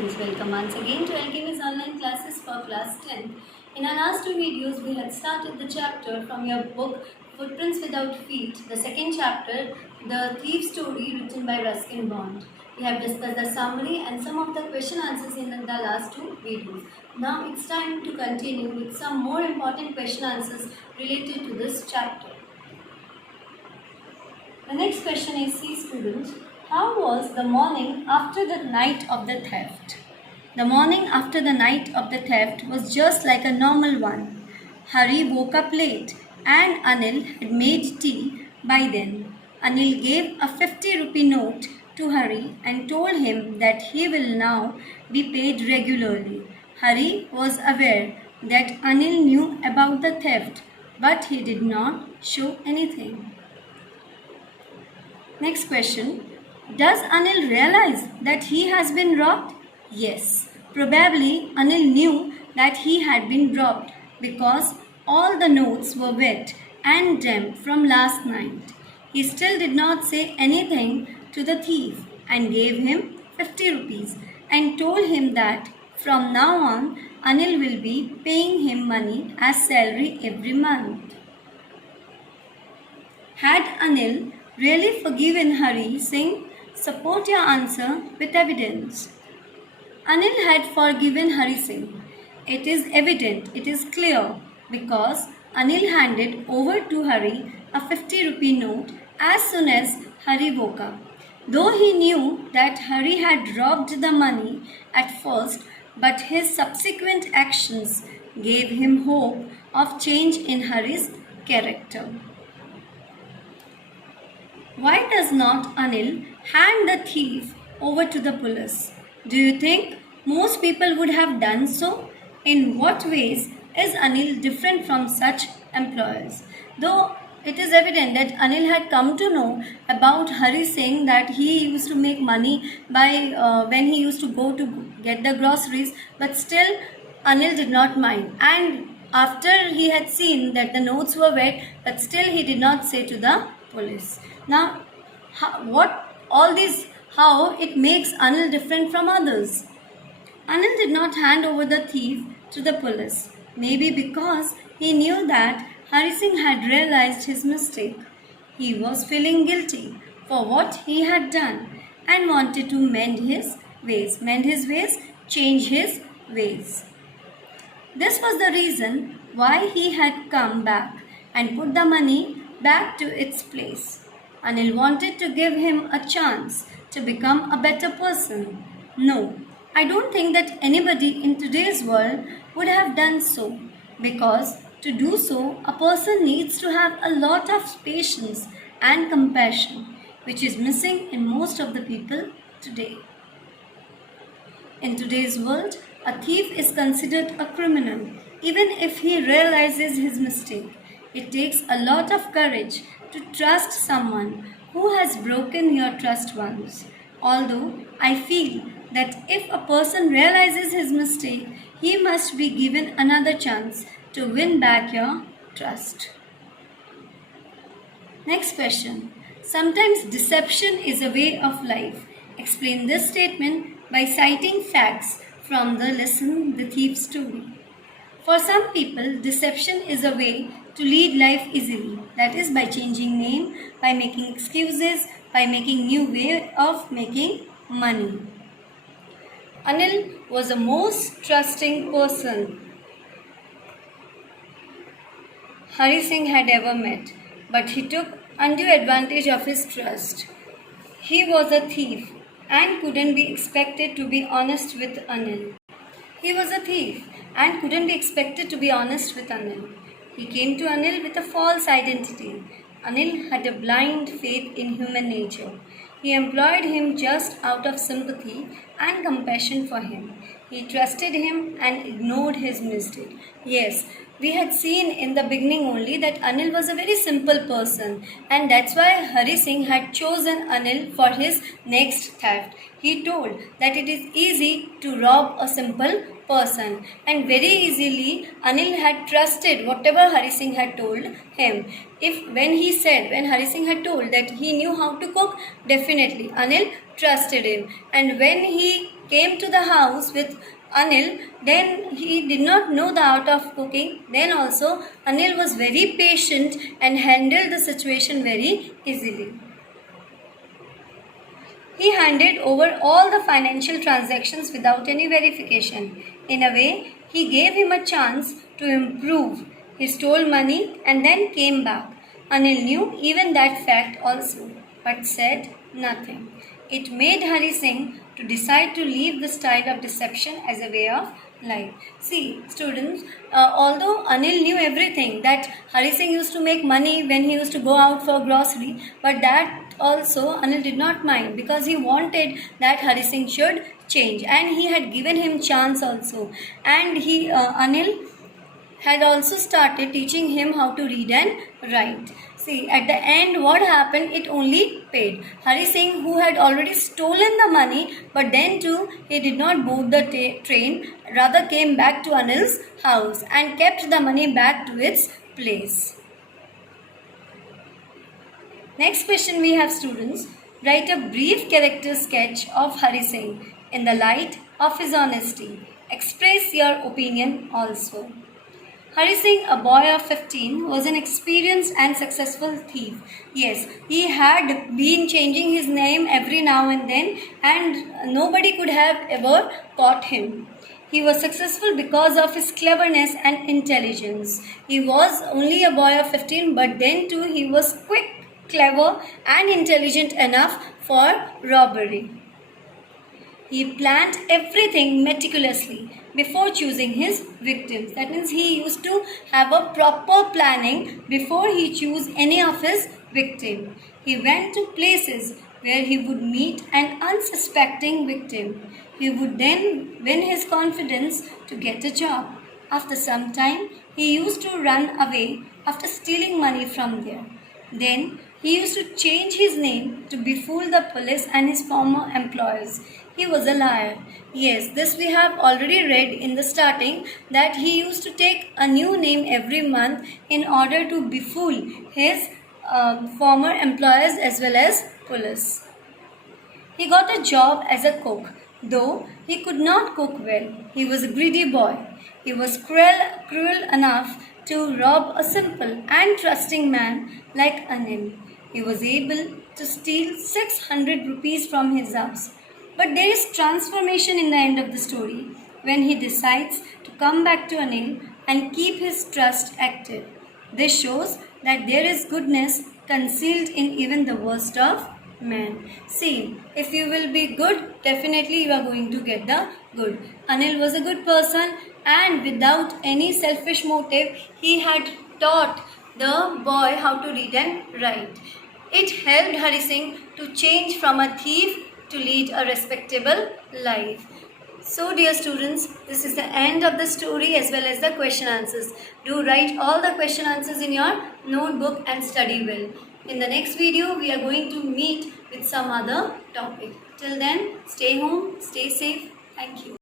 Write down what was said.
students, welcome once again to Alchemy's online classes for class 10. In our last two videos, we had started the chapter from your book Footprints Without Feet, the second chapter, The Thief Story, written by Ruskin Bond. We have discussed the summary and some of the question answers in the last two videos. Now it's time to continue with some more important question answers related to this chapter. The next question is, see students, how was the morning after the night of the theft? The morning after the night of the theft was just like a normal one. Hari woke up late and Anil had made tea by then. Anil gave a 50 rupee note to Hari and told him that he will now be paid regularly. Hari was aware that Anil knew about the theft, but he did not show anything. Next question. Does Anil realize that he has been robbed? Yes. Probably Anil knew that he had been robbed because all the notes were wet and damp from last night. He still did not say anything to the thief and gave him 50 rupees and told him that from now on Anil will be paying him money as salary every month. Had Anil really forgiven Hari Singh? Support your answer with evidence. Anil had forgiven Hari Singh. It is evident, it is clear, because Anil handed over to Hari a 50 rupee note as soon as Hari woke up. Though he knew that Hari had robbed the money at first, but his subsequent actions gave him hope of change in Hari's character. Why does not Anil hand the thief over to the police? Do you think most people would have done so? In what ways is Anil different from such employers? Though it is evident that Anil had come to know about Hari Singh, that he used to make money by when he used to go to get the groceries, but still Anil did not mind. And after he had seen that the notes were wet, but still he did not say to the police. Now, how it makes Anil different from others? Anil did not hand over the thief to the police, maybe because he knew that Hari Singh had realized his mistake. He was feeling guilty for what he had done and wanted to mend his ways, change his ways. This was the reason why he had come back and put the money back to its place. Anil wanted to give him a chance to become a better person. No, I don't think that anybody in today's world would have done so, because to do so, a person needs to have a lot of patience and compassion, which is missing in most of the people today. In today's world, a thief is considered a criminal, even if he realizes his mistake. It takes a lot of courage to trust someone who has broken your trust once. Although I feel that if a person realizes his mistake, he must be given another chance to win back your trust. Next question. Sometimes deception is a way of life. Explain this statement by citing facts from the Listen the Thief story. For some people, deception is a way to lead life easily. That is by changing name, by making excuses, by making new way of making money. Anil was the most trusting person Hari Singh had ever met, but he took undue advantage of his trust. He was a thief and couldn't be expected to be honest with Anil. He came to Anil with a false identity. Anil had a blind faith in human nature. He employed him just out of sympathy and compassion for him. He trusted him and ignored his mistake. Yes, we had seen in the beginning only that Anil was a very simple person, and that's why Hari Singh had chosen Anil for his next theft. He told that it is easy to rob a simple person, and very easily Anil had trusted whatever Hari Singh had told him. When Hari Singh had told that he knew how to cook, definitely Anil trusted him. And when he came to the house with Anil, then he did not know the art of cooking. Then also Anil was very patient and handled the situation very easily. He handed over all the financial transactions without any verification. In a way, he gave him a chance to improve. He stole money and then came back. Anil knew even that fact also, but said nothing. It made Hari Singh to decide to leave the style of deception as a way of life. See, students, although Anil knew everything, that Hari Singh used to make money when he used to go out for grocery, but that also Anil did not mind because he wanted that Hari Singh should change, and he had given him chance also. And Anil had also started teaching him how to read and write. See, at the end, what happened? It only paid. Hari Singh, who had already stolen the money, but then too, he did not board the train, rather came back to Anil's house and kept the money back to its place. Next question we have, students. Write a brief character sketch of Hari Singh in the light of his honesty. Express your opinion also. Hari Singh, a boy of 15, was an experienced and successful thief. Yes, he had been changing his name every now and then, and nobody could have ever caught him. He was successful because of his cleverness and intelligence. He was only a boy of 15, but then too he was quick, clever and intelligent enough for robbery. He planned everything meticulously before choosing his victims. That means he used to have a proper planning before he chose any of his victims. He went to places where he would meet an unsuspecting victim. He would then win his confidence to get a job. After some time, he used to run away after stealing money from there. Then he used to change his name to befool the police and his former employers. He was a liar. Yes, this we have already read in the starting, that he used to take a new name every month in order to befool his former employers as well as police. He got a job as a cook, though he could not cook well. He was a greedy boy. He was cruel enough to rob a simple and trusting man like Anil. He was able to steal 600 rupees from his house. But there is transformation in the end of the story when he decides to come back to Anil and keep his trust active. This shows that there is goodness concealed in even the worst of men. See, if you will be good, definitely you are going to get the good. Anil was a good person, and without any selfish motive, he had taught the boy how to read and write. It helped Hari Singh to change from a thief to lead a respectable life. So dear students, this is the end of the story as well as the question answers. Do write all the question answers in your notebook and study well. In the next video, we are going to meet with some other topic. Till then, stay home, stay safe. Thank you.